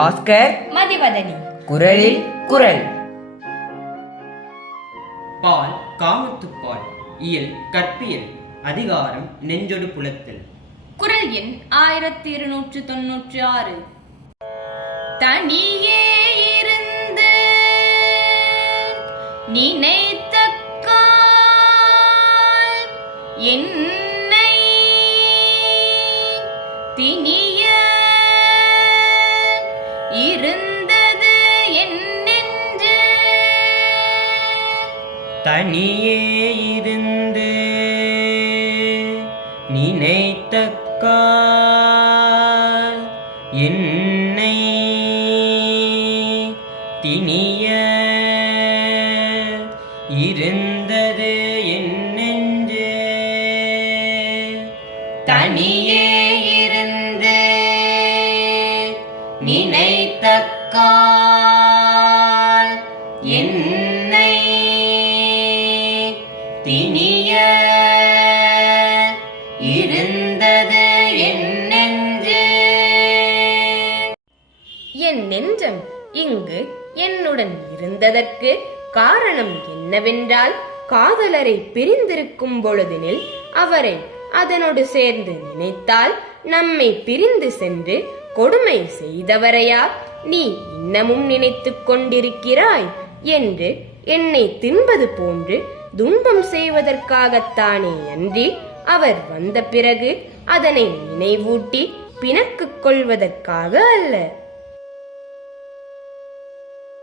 பாஸ்கர். மதிவதனி. குரலில் குரல். பால் காமத்துப்பால் இயல் கற்பியல் அதிகாரம் நெஞ்சொடு புலத்தல். குரல் எண் ஆயிரத்தி இருநூற்று தொன்னூற்றி ஆறு. தனியே இருந்து நினைத்தக்கால் என்னை திணிய இருந்தது என் நெஞ்சு. தனியே இருந்து நினைத்தக்கால் என்னை திணிய. இருந்தது என் நெஞ்சு. தனியே இருந்து நினை என் நெஞ்சம் இங்கு என்னுடன் இருந்ததற்கு காரணம் என்னவென்றால் காதலரை பிரிந்திருக்கும் பொழுதினில் அவரை அதனோடு சேர்ந்து நினைத்தால் நம்மை பிரிந்து சென்று கொடுமை செய்தவரையா நீ இன்னமும் நினைத்துக் கொண்டிருக்கிறாய் என்று என்னை தின்பது போன்று துன்பம் செய்வதற்காகத்தானே அன்றி அவர் வந்த பிறகு அதனை நினைவூட்டி பிணக்குக் கொள்வதற்காக அல்ல.